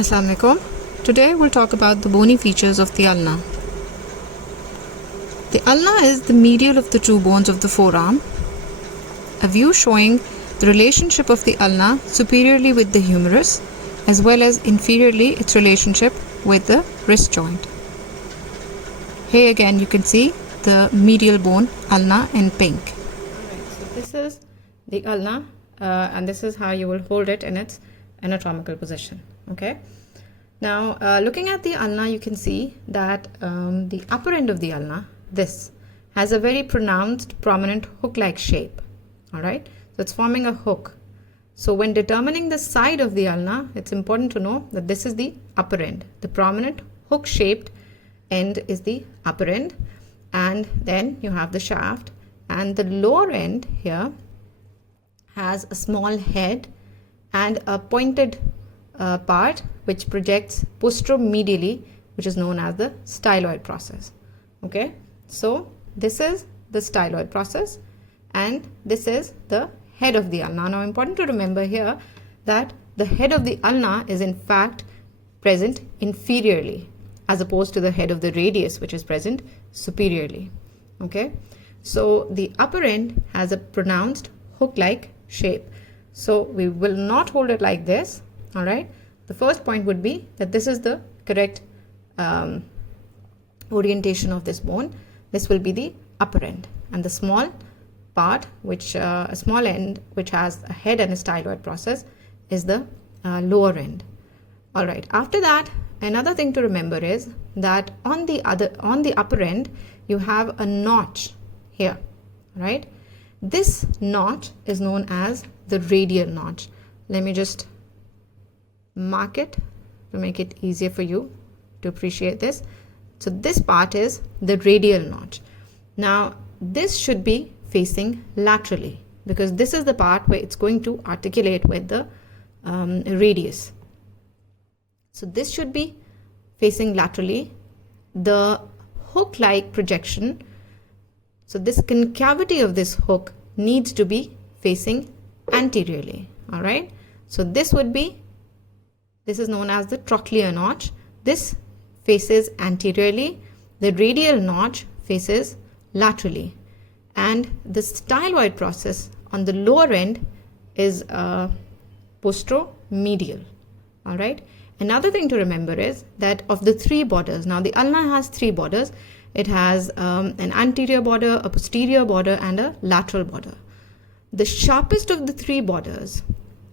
Assalamu alaikum. Today we'll talk about the bony features of the ulna. The ulna is the medial of the two bones of the forearm. A view showing the relationship of the ulna superiorly with the humerus as well as inferiorly its relationship with the wrist joint. Here again you can see the medial bone ulna in pink. Alright, so this is the ulna and this is how you will hold it in its anatomical position. Okay. Now, looking at the ulna, you can see that the upper end of the ulna, this, has a very pronounced, prominent hook-like shape. All right. So it's forming a hook. So when determining the side of the ulna, it's important to know that this is the upper end. The prominent hook-shaped end is the upper end, and then you have the shaft, and the lower end here has a small head and a pointed part which projects posteromedially, which is known as the styloid process. Okay, so this is the styloid process and this is the head of the ulna. Now important to remember here that the head of the ulna is in fact present inferiorly as opposed to the head of the radius, which is present superiorly. Okay, so the upper end has a pronounced hook-like shape. So we will not hold it like this. All right. The first point would be that this is the correct orientation of this bone. This will be the upper end, and the small part, which a small end which has a head and a styloid process, is the lower end. All right. After that, another thing to remember is that on the upper end you have a notch here. Right. This notch is known as the radial notch. Let me just mark it to make it easier for you to appreciate this. So this part is the radial notch. Now this should be facing laterally because this is the part where it's going to articulate with the radius. So this should be facing laterally. The hook-like projection, so this concavity of this hook needs to be facing anteriorly. All right, so this is known as the trochlear notch. This faces anteriorly, the radial notch faces laterally, and the styloid process on the lower end is posteromedial. All right. Another thing to remember is that of the three borders, now the ulna has three borders. It has an anterior border, a posterior border, and a lateral border. The sharpest of the three borders,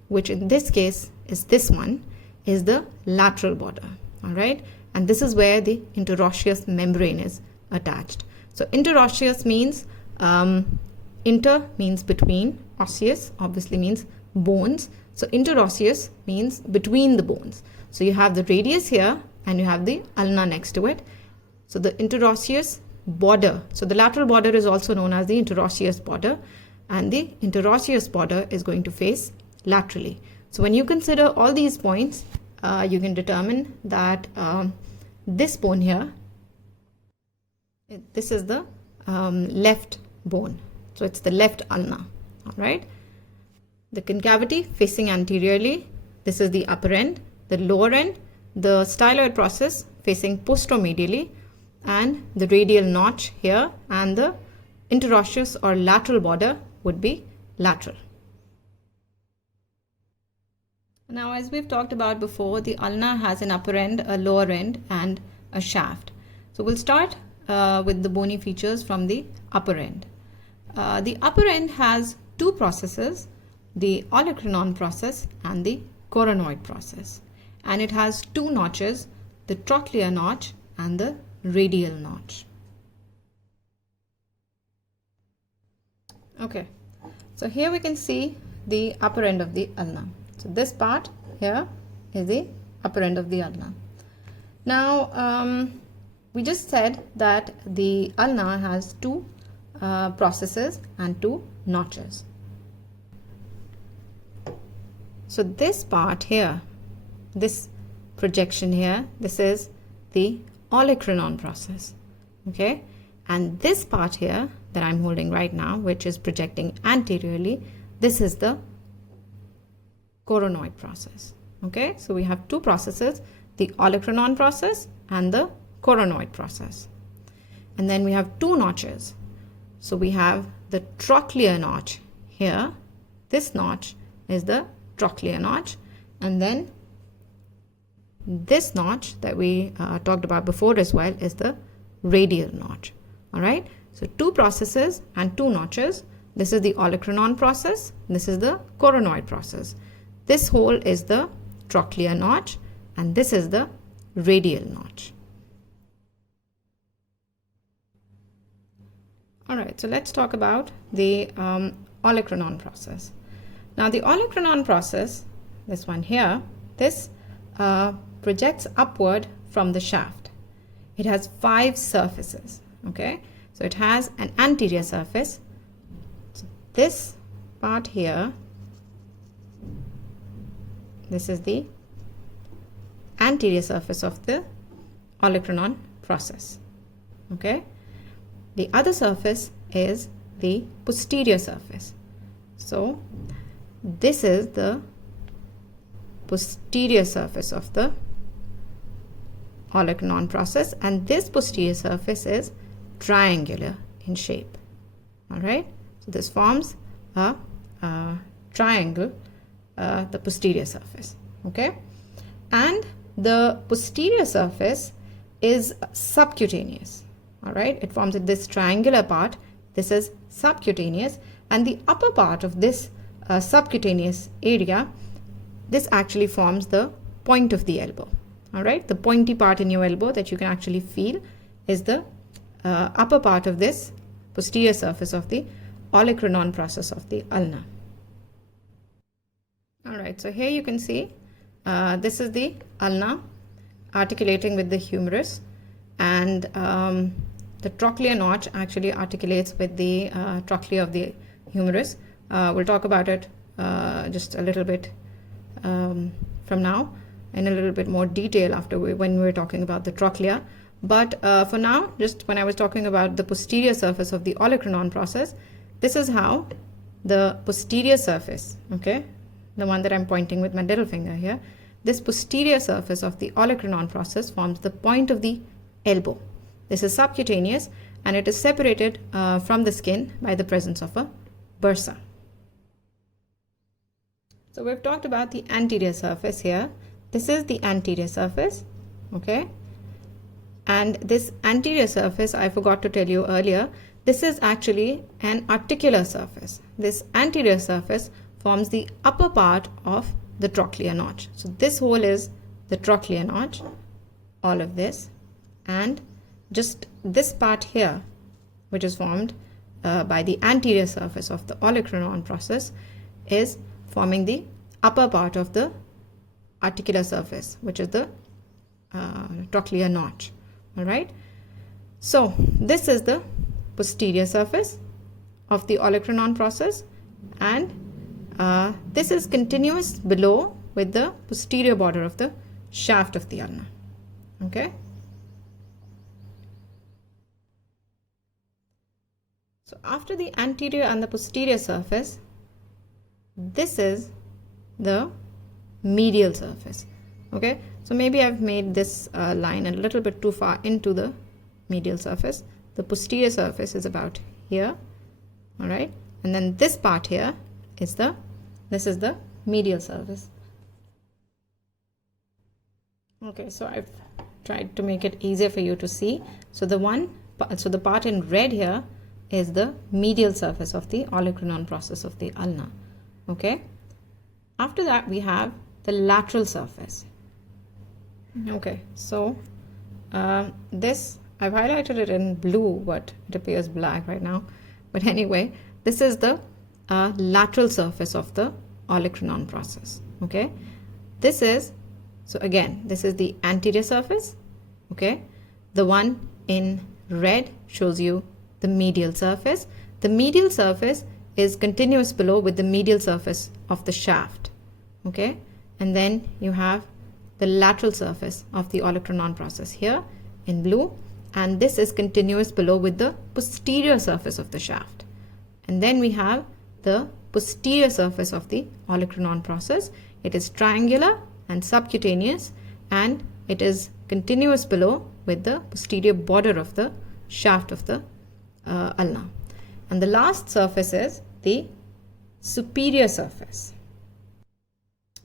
which in this case is this one, is the lateral border. All right, and this is where the interosseous membrane is attached. So interosseous means inter means between, osseous obviously means bones, so interosseous means between the bones. So you have the radius here and you have the ulna next to it. So the interosseous border, so the lateral border is also known as the interosseous border, and the interosseous border is going to face laterally. So when you consider all these points, you can determine that this bone here, this is the left bone. So it's the left ulna. All right. The concavity facing anteriorly, this is the upper end. The lower end, the styloid process facing posteromedially, and the radial notch here, and the interosseous or lateral border would be lateral. Now, as we've talked about before, the ulna has an upper end, a lower end, and a shaft. So we'll start with the bony features from the upper end. The upper end has two processes, the olecranon process and the coronoid process. And it has two notches, the trochlear notch and the radial notch. Okay, so here we can see the upper end of the ulna. So this part here is the upper end of the ulna. Now, we just said that the ulna has two processes and two notches. So this part here, this projection here, this is the olecranon process. Okay, and this part here that I'm holding right now, which is projecting anteriorly, this is the coronoid process. Okay, so we have two processes, the olecranon process and the coronoid process. And then we have two notches. So we have the trochlear notch here. This notch is the trochlear notch. And then this notch that we talked about before as well is the radial notch. All right, so two processes and two notches. This is the olecranon process. This is the coronoid process. This hole is the trochlear notch and this is the radial notch. All right, so let's talk about the olecranon process. Now the olecranon process, this one here, this projects upward from the shaft. It has 5 surfaces, okay? So it has an anterior surface. So this part here, this is the anterior surface of the olecranon process, okay? The other surface is the posterior surface. So this is the posterior surface of the olecranon process, and this posterior surface is triangular in shape. All right, so this forms a triangle, the posterior surface. Okay, and the posterior surface is subcutaneous. All right, it forms this triangular part. This is subcutaneous, and the upper part of this subcutaneous area, this actually forms the point of the elbow. All right, the pointy part in your elbow that you can actually feel is the upper part of this posterior surface of the olecranon process of the ulna. All right, so here you can see this is the ulna articulating with the humerus, and the trochlear notch actually articulates with the trochlea of the humerus. We'll talk about it just a little bit from now in a little bit more detail after when we're talking about the trochlea. But for now, just when I was talking about the posterior surface of the olecranon process, this is how the posterior surface, okay, the one that I'm pointing with my little finger here, this posterior surface of the olecranon process forms the point of the elbow. This is subcutaneous and it is separated from the skin by the presence of a bursa. So we've talked about the anterior surface here. This is the anterior surface, okay? And this anterior surface, I forgot to tell you earlier, this is actually an articular surface. This anterior surface forms the upper part of the trochlear notch. So this hole is the trochlear notch, all of this, and just this part here, which is formed by the anterior surface of the olecranon process, is forming the upper part of the articular surface, which is the trochlear notch. All right, so this is the posterior surface of the olecranon process, and this is continuous below with the posterior border of the shaft of the ulna. Okay, so after the anterior and the posterior surface, this is the medial surface. Okay, so maybe I've made this line a little bit too far into the medial surface. The posterior surface is about here, all right, and then this part here is this is the medial surface. Okay, so I've tried to make it easier for you to see. So the part in red here is the medial surface of the olecranon process of the ulna. Okay, after that we have the lateral surface. Okay, so this, I've highlighted it in blue, but it appears black right now. But anyway, this is the lateral surface of the olecranon process. Okay, this is, so again, this is the anterior surface. Okay, the one in red shows you the medial surface. The medial surface is continuous below with the medial surface of the shaft. Okay, and then you have the lateral surface of the olecranon process here in blue, and this is continuous below with the posterior surface of the shaft. And then we have the posterior surface of the olecranon process. It is triangular and subcutaneous, and it is continuous below with the posterior border of the shaft of the ulna. And the last surface is the superior surface.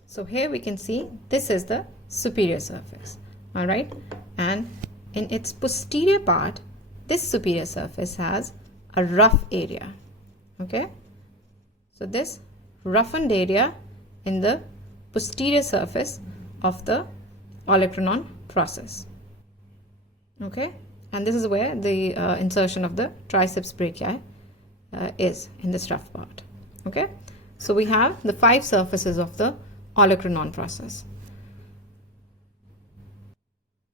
So here we can see this is the superior surface, all right, and in its posterior part, this superior surface has a rough area. Okay, so this roughened area in the posterior surface of the olecranon process. Okay, and this is where the insertion of the triceps brachii is, in this rough part. Okay, so we have the 5 surfaces of the olecranon process.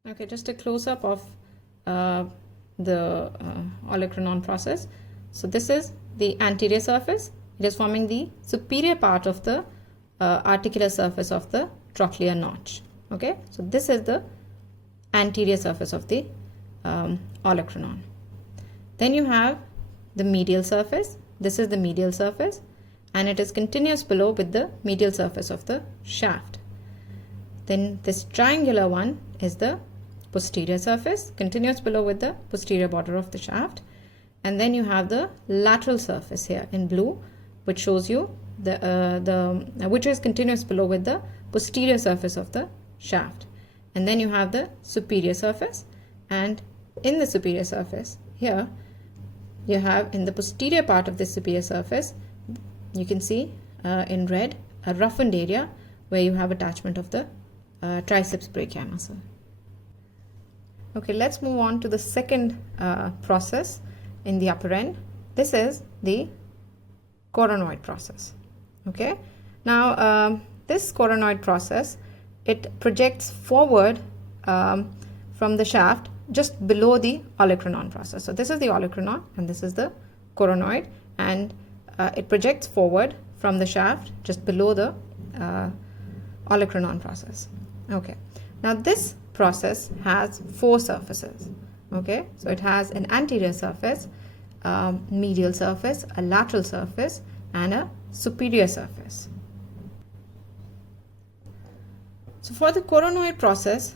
Okay, just a close-up of the olecranon process. So this is the anterior surface. It is forming the superior part of the articular surface of the trochlear notch. Okay, so this is the anterior surface of the olecranon. Then you have the medial surface. This is the medial surface, and it is continuous below with the medial surface of the shaft. Then this triangular one is the posterior surface, continuous below with the posterior border of the shaft. And then you have the lateral surface here in blue, which shows you which is continuous below with the posterior surface of the shaft. And then you have the superior surface, and in the superior surface here you have, in the posterior part of the superior surface, you can see in red a roughened area where you have attachment of the triceps brachii muscle. Okay, let's move on to the second process in the upper end. This is the coronoid process. Okay, now this coronoid process, it projects forward from the shaft just below the olecranon process. So this is the olecranon and this is the coronoid, and it projects forward from the shaft just below the olecranon process. Okay, now this process has 4 surfaces. Okay, so it has an anterior surface, medial surface, a lateral surface, and a superior surface. So for the coronoid process,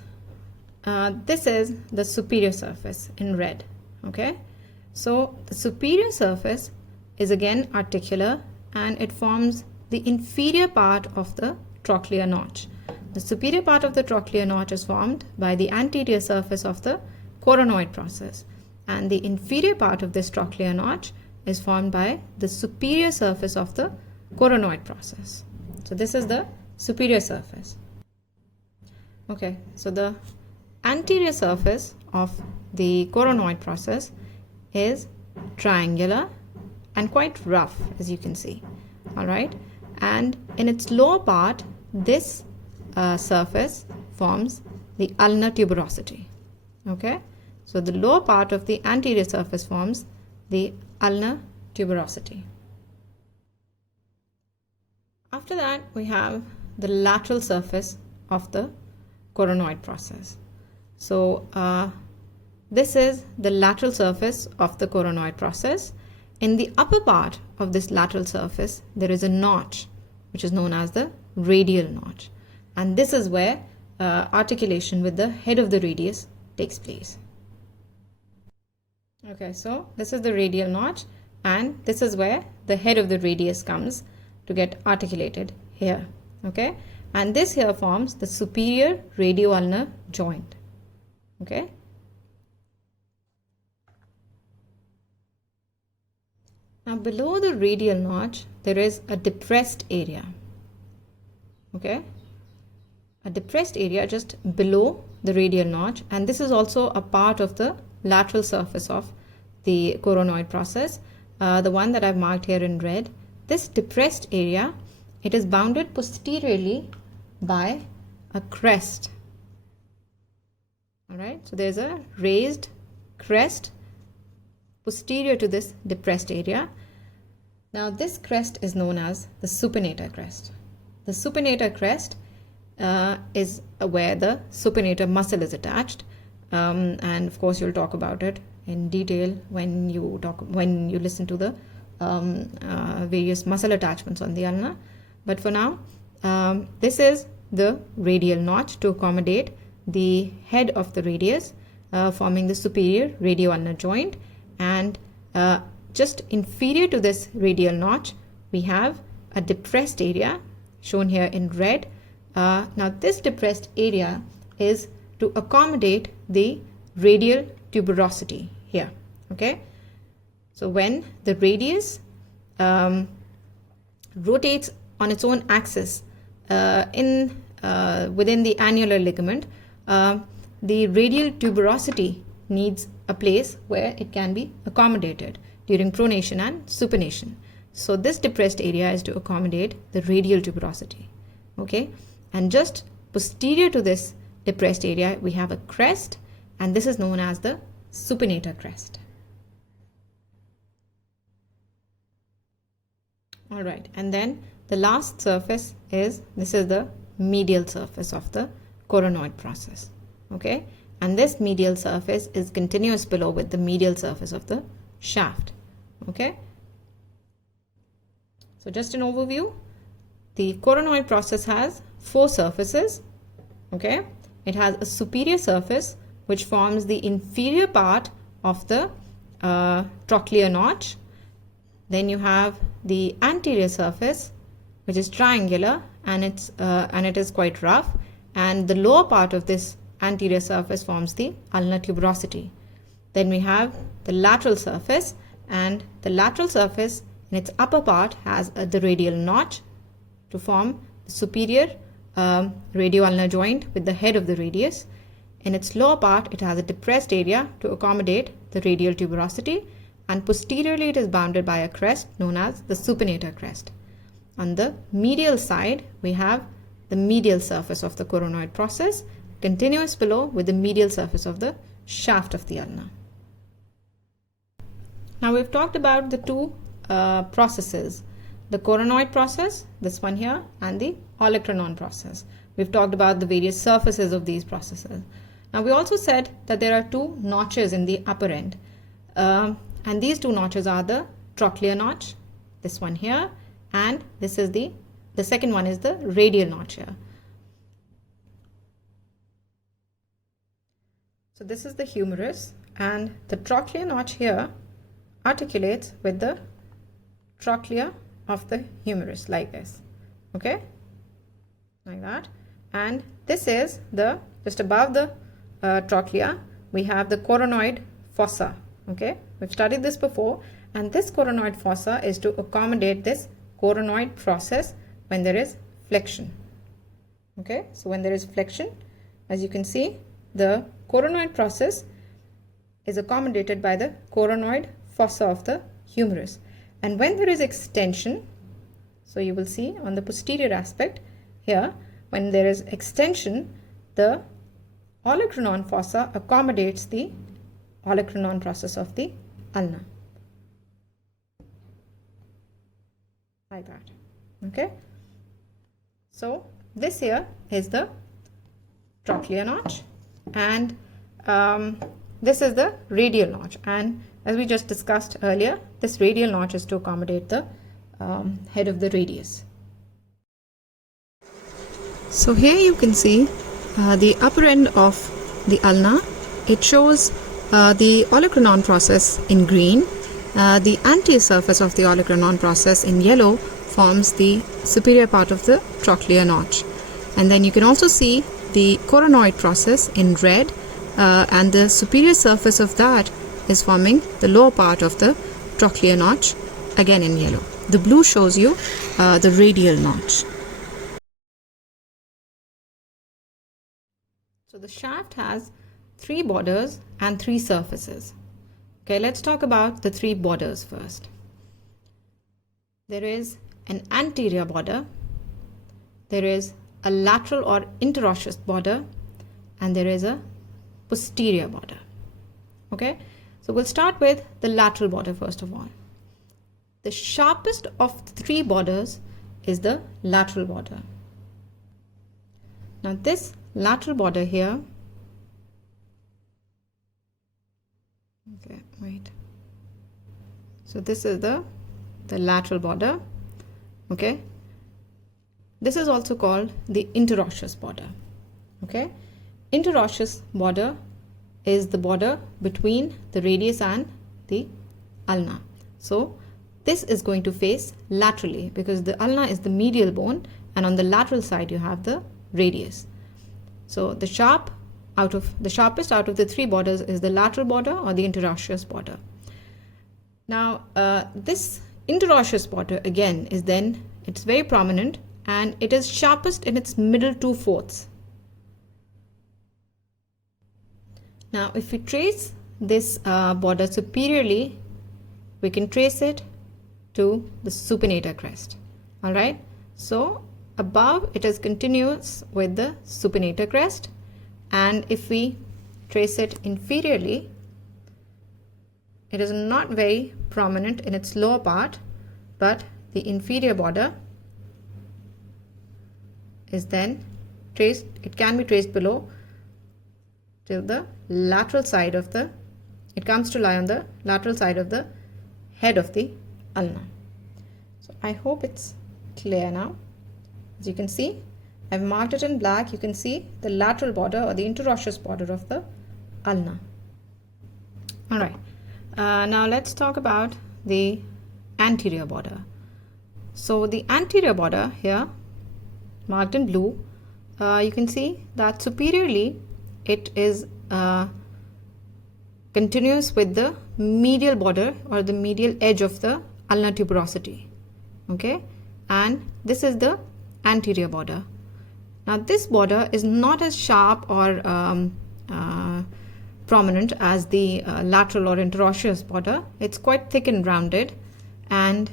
this is the superior surface in red. Okay, so the superior surface is again articular, and it forms the inferior part of the trochlear notch. The superior part of the trochlear notch is formed by the anterior surface of the coronoid process, and the inferior part of this trochlear notch is formed by the superior surface of the coronoid process. So this is the superior surface. Okay, so the anterior surface of the coronoid process is triangular and quite rough, as you can see. All right, and in its lower part, this surface forms the ulnar tuberosity. Okay, so the lower part of the anterior surface forms the ulnar tuberosity. After that, we have the lateral surface of the coronoid process. So this is the lateral surface of the coronoid process. In the upper part of this lateral surface, there is a notch which is known as the radial notch, and this is where articulation with the head of the radius takes place. Okay, so this is the radial notch, and this is where the head of the radius comes to get articulated here. Okay, and this here forms the superior radio-ulnar joint. Okay, now below the radial notch there is a depressed area. Okay, a depressed area just below the radial notch, and this is also a part of the lateral surface of the coronoid process, the one that I've marked here in red. This depressed area, it is bounded posteriorly by a crest. All right, so there's a raised crest posterior to this depressed area. Now this crest is known as the supinator crest. The supinator crest is where the supinator muscle is attached, and of course you'll talk about it in detail when you listen to the various muscle attachments on the ulna. But for now, this is the radial notch to accommodate the head of the radius, forming the superior radio-ulnar joint. And just inferior to this radial notch, we have a depressed area shown here in red. Now this depressed area is to accommodate the radial tuberosity here. Okay, so when the radius rotates on its own axis within the annular ligament, the radial tuberosity needs a place where it can be accommodated during pronation and supination. So this depressed area is to accommodate the radial tuberosity. Okay, and just posterior to this depressed area, we have a crest, and this is known as the supinator crest. All right, and then the last surface is, this is the medial surface of the coronoid process. Okay, and this medial surface is continuous below with the medial surface of the shaft. Okay, so just an overview, the coronoid process has 4 surfaces. Okay, it has a superior surface which forms the inferior part of the trochlear notch. Then you have the anterior surface, which is triangular, and it is quite rough, and the lower part of this anterior surface forms the ulnar tuberosity. Then we have the lateral surface, and the lateral surface in its upper part has the radial notch to form the superior radio-ulnar joint with the head of the radius. In its lower part, it has a depressed area to accommodate the radial tuberosity, and posteriorly it is bounded by a crest known as the supinator crest. On the medial side, we have the medial surface of the coronoid process, continuous below with the medial surface of the shaft of the ulna. Now we've talked about the 2 processes, the coronoid process, this one here, and the olecranon process. We've talked about the various surfaces of these processes. Now we also said that there are 2 notches in the upper end, and these 2 notches are the trochlear notch, this one here, and this is the second one is the radial notch here. So this is the humerus, and the trochlear notch here articulates with the trochlea of the humerus like this. Okay, like that. And this is the, just above the trochlea, we have the coronoid fossa. Okay, we've studied this before, and this coronoid fossa is to accommodate this coronoid process when there is flexion. Okay, so when there is flexion, as you can see, the coronoid process is accommodated by the coronoid fossa of the humerus. And when there is extension, so you will see on the posterior aspect here, when there is extension, the olecranon fossa accommodates the olecranon process of the ulna. Like that. Okay. So this here is the trochlear notch, and this is the radial notch. And as we just discussed earlier, this radial notch is to accommodate the head of the radius. So here you can see the upper end of the ulna. It shows the olecranon process in green. The anterior surface of the olecranon process in yellow forms the superior part of the trochlear notch. And then you can also see the coronoid process in red, and the superior surface of that is forming the lower part of the trochlear notch, again in yellow. The blue shows you the radial notch. So the shaft has 3 borders and 3 surfaces. Okay, let's talk about the 3 borders first. There is an anterior border, there is a lateral or interosseous border, and there is a posterior border. Okay, so we'll start with the lateral border first of all. The sharpest of the 3 borders is the lateral border. Now this lateral border here, okay, wait. So this is the lateral border. Okay. This is also called the interosseous border. Okay, interosseous border is the border between the radius and the ulna. So this is going to face laterally because the ulna is the medial bone, and on the lateral side you have the radius. So the sharpest out of the three borders is the lateral border or the interosseous border. Now this interosseous border again is then, it's very prominent and it is sharpest in its middle 2/4. Now if we trace this border superiorly, we can trace it to the supinator crest. Alright, so above it is continuous with the supinator crest, and if we trace it inferiorly, it is not very prominent in its lower part, but the inferior border is then traced, it can be traced below till the lateral side of the, it comes to lie on the lateral side of the head of the ulna. So I hope it's clear now. As you can see, I've marked it in black. You can see the lateral border or the interosseous border of the ulna. Alright, now let's talk about the anterior border. So the anterior border here, marked in blue, you can see that superiorly it is continuous with the medial border or the medial edge of the ulnar tuberosity. Okay, and this is the anterior border. Now this border is not as sharp or prominent as the lateral or interosseous border. It's quite thick and rounded, and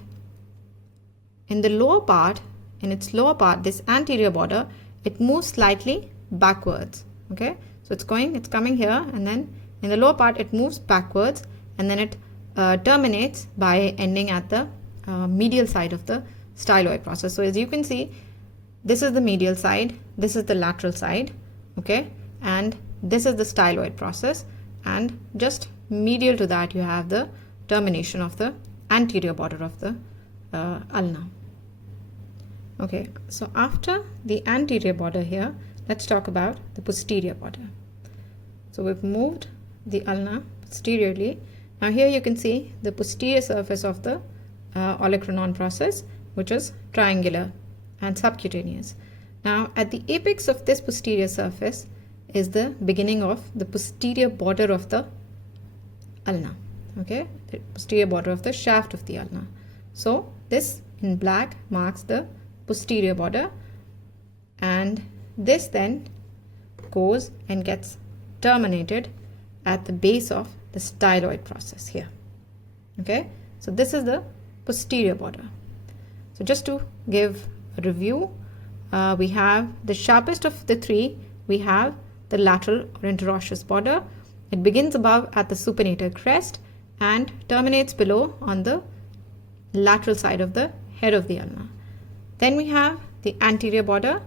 in the lower part, in its lower part, this anterior border, it moves slightly backwards. Okay, so it's coming here, and then in the lower part it moves backwards, and then it terminates by ending at the medial side of the styloid process. So as you can see, this is the medial side, this is the lateral side, okay, and this is the styloid process, and just medial to that you have the termination of the anterior border of the ulna. Okay, so after the anterior border here, let's talk about the posterior border. So we've moved the ulna posteriorly. Now here you can see the posterior surface of the olecranon process, which is triangular and subcutaneous. Now at the apex of this posterior surface is the beginning of the posterior border of the ulna. Okay, the posterior border of the shaft of the ulna. So this in black marks the posterior border, and this then goes and gets terminated at the base of the styloid process here. Okay, so this is the posterior border. So just to give a review, we have the sharpest of the three, we have the lateral or interosseous border. It begins above at the supinator crest and terminates below on the lateral side of the head of the ulna. Then we have the anterior border.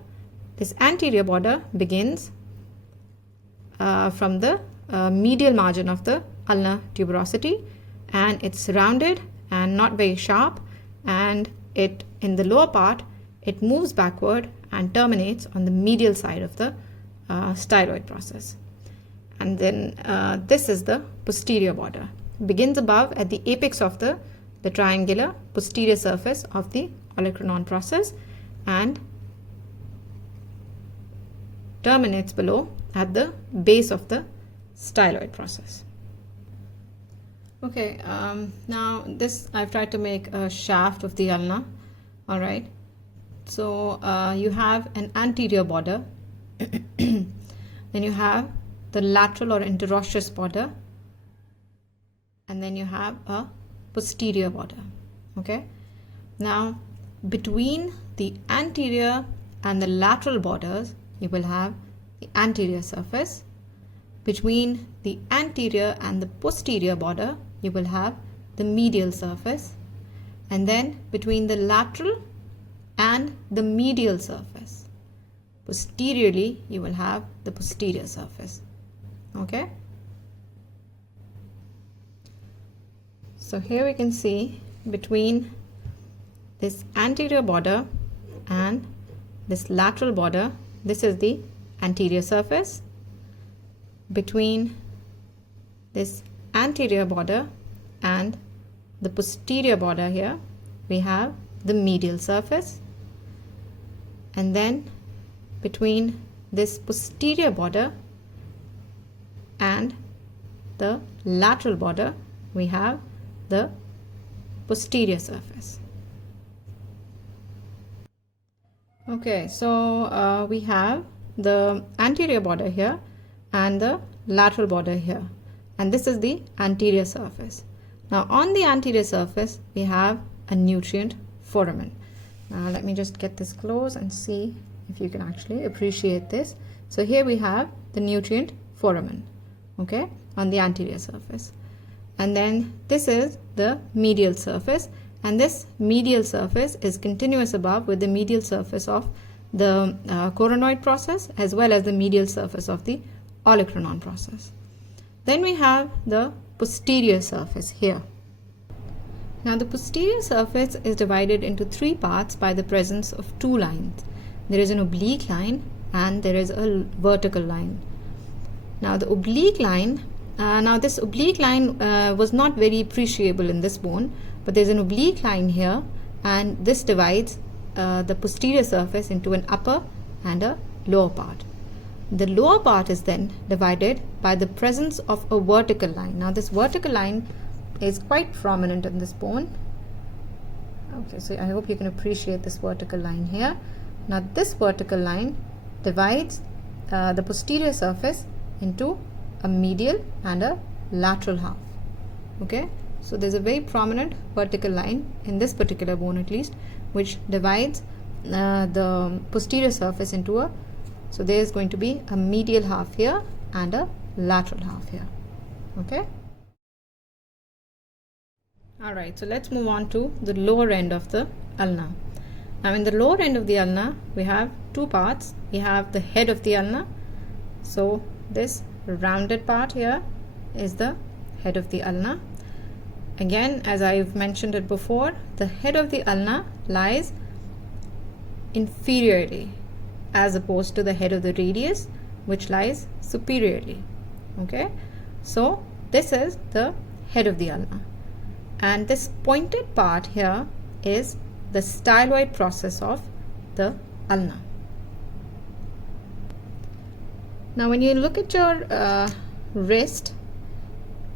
This anterior border begins from the medial margin of the ulnar tuberosity, and it's rounded and not very sharp, and it in the lower part it moves backward and terminates on the medial side of the styloid process. And then this is the posterior border. Begins above at the apex of the triangular posterior surface of the olecranon process and terminates below at the base of the styloid process. Okay, now this I've tried to make a shaft of the ulna. All right, so you have an anterior border, then you have the lateral or interosseous border, and then you have a posterior border. Okay, now between the anterior and the lateral borders you will have the anterior surface. Between the anterior and the posterior border you will have the medial surface, and then between the lateral and the medial surface posteriorly you will have the posterior surface. Okay, so here we can see between this anterior border and this lateral border, this is the anterior surface. Between this anterior border and the posterior border here, we have the medial surface. And then between this posterior border and the lateral border, we have the posterior surface. Okay, so we have the anterior border here and the lateral border here, and this is the anterior surface. Now on the anterior surface we have a nutrient foramen. Now let me just get this close and see if you can actually appreciate this. So here we have the nutrient foramen, okay, on the anterior surface. And then this is the medial surface, and this medial surface is continuous above with the medial surface of the coronoid process as well as the medial surface of the olecranon process. Then we have the posterior surface here. Now the posterior surface is divided into three parts by the presence of two lines. There is an oblique line and there is a vertical line. Now the oblique line, this oblique line was not very appreciable in this bone, but there's an oblique line here, and this divides the posterior surface into an upper and a lower part. The lower part is then divided by the presence of a vertical line. Now this vertical line is quite prominent in this bone. Okay, so I hope you can appreciate this vertical line here. Now this vertical line divides the posterior surface into a medial and a lateral half. Okay, so there's a very prominent vertical line in this particular bone at least, which divides the posterior surface into a, so there is going to be a medial half here and a lateral half here. Okay. Alright, so let's move on to the lower end of the ulna. Now in the lower end of the ulna we have two parts. We have the head of the ulna. So this rounded part here is the head of the ulna. Again, as I've mentioned it before, the head of the ulna lies inferiorly as opposed to the head of the radius, which lies superiorly. Okay, so this is the head of the ulna, and this pointed part here is the styloid process of the ulna. Now when you look at your wrist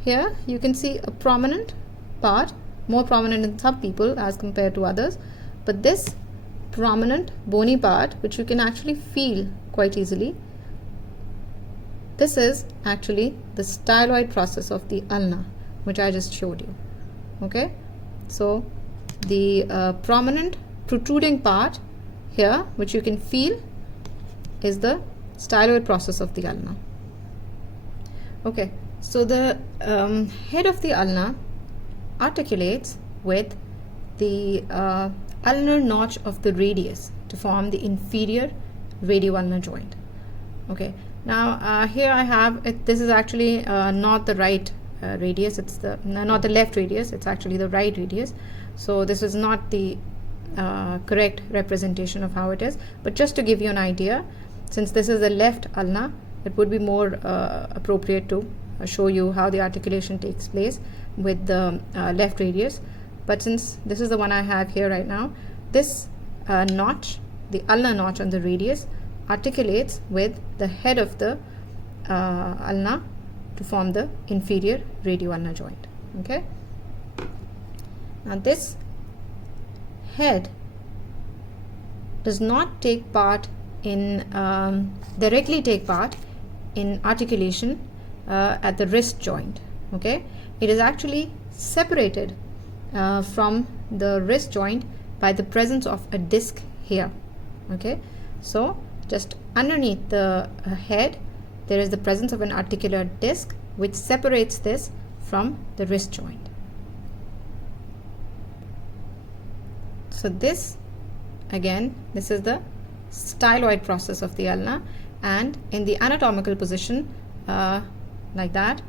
here, you can see a prominent part, more prominent in some people as compared to others, but this prominent bony part, which you can actually feel quite easily, this is actually the styloid process of the ulna, which I just showed you. Okay, so the prominent protruding part here, which you can feel, is the styloid process of the ulna. Okay, so the head of the ulna articulates with the ulnar notch of the radius to form the inferior radioulnar joint. Okay, now here I have it. This is actually not the right radius, it's the not the left radius, it's actually the right radius. So this is not the correct representation of how it is, but just to give you an idea, since this is the left ulna, it would be more appropriate to show you how the articulation takes place with the left radius. But since this is the one I have here right now, this notch, the ulnar notch on the radius, articulates with the head of the ulna to form the inferior radioulnar joint. Okay, now this head does not take part in directly take part in articulation at the wrist joint. Okay, it is actually separated from the wrist joint by the presence of a disc here. Okay, so just underneath the head there is the presence of an articular disc which separates this from the wrist joint. So this, again, this is the styloid process of the ulna, and in the anatomical position like that,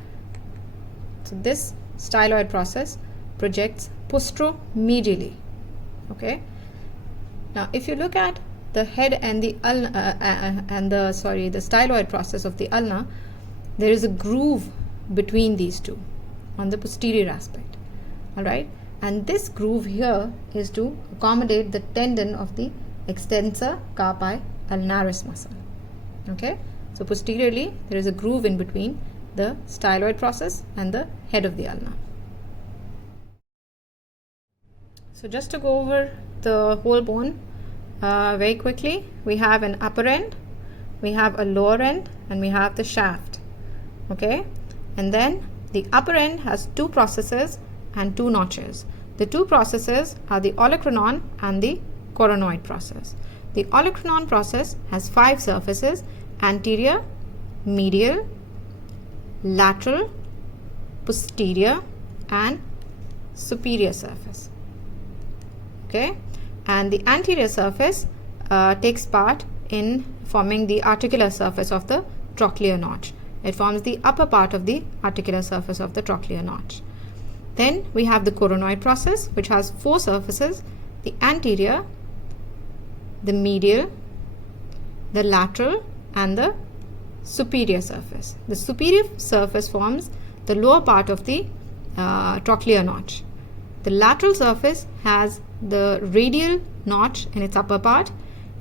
so this styloid process projects posteromedially. Okay, now if you look at the head and the ulna the styloid process of the ulna, there is a groove between these two on the posterior aspect. All right, and this groove here is to accommodate the tendon of the extensor carpi ulnaris muscle. Okay, so posteriorly there is a groove in between the styloid process and the head of the ulna. So just to go over the whole bone very quickly, we have an upper end, we have a lower end, and we have the shaft. Okay, and then the upper end has two processes and two notches. The two processes are the olecranon and the coronoid process. The olecranon process has 5 surfaces: anterior, medial, lateral, posterior, and superior surface. Okay, and the anterior surface takes part in forming the articular surface of the trochlear notch. It forms the upper part of the articular surface of the trochlear notch. Then we have the coronoid process, which has 4 surfaces: the anterior, the medial, the lateral, and the superior surface. The superior surface forms the lower part of the trochlear notch. The lateral surface has the radial notch in its upper part.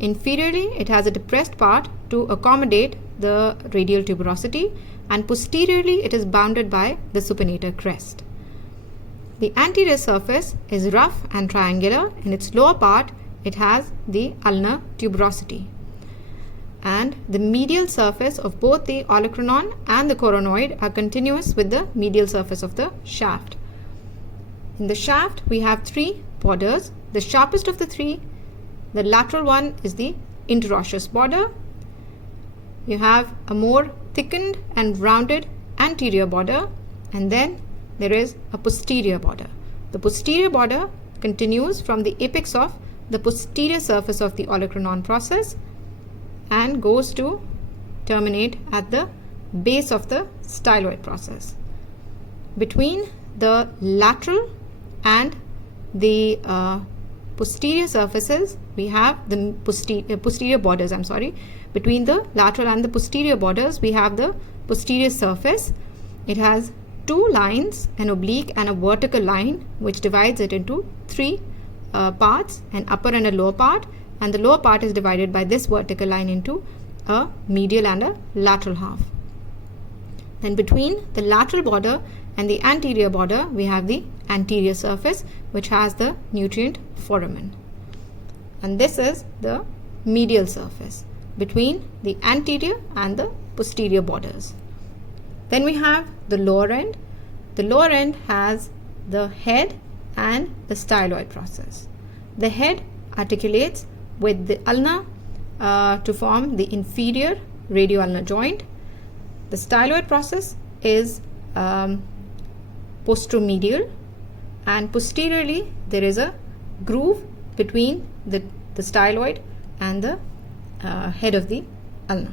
Inferiorly, it has a depressed part to accommodate the radial tuberosity, and posteriorly it is bounded by the supinator crest. The anterior surface is rough and triangular. In its lower part, it has the ulnar tuberosity. And the medial surface of both the olecranon and the coronoid are continuous with the medial surface of the shaft. In the shaft, we have 3 borders. The sharpest of the 3, the lateral one, is the interosseous border. You have a more thickened and rounded anterior border, and then there is a posterior border. The posterior border continues from the apex of the posterior surface of the olecranon process and goes to terminate at the base of the styloid process. Between the lateral and the posterior surfaces, we have the posterior borders, between the lateral and the posterior borders, we have the posterior surface. It has 2 lines, an oblique and a vertical line, which divides it into 3 parts, an upper and a lower part, and the lower part is divided by this vertical line into a medial and a lateral half. Then between the lateral border and the anterior border, we have the anterior surface, which has the nutrient foramen. And this is the medial surface between the anterior and the posterior borders. Then we have the lower end. The lower end has the head and the styloid process. The head articulates with the ulna to form the inferior radioulnar joint. The styloid process is posteromedial, and posteriorly there is a groove between the styloid and the head of the ulna.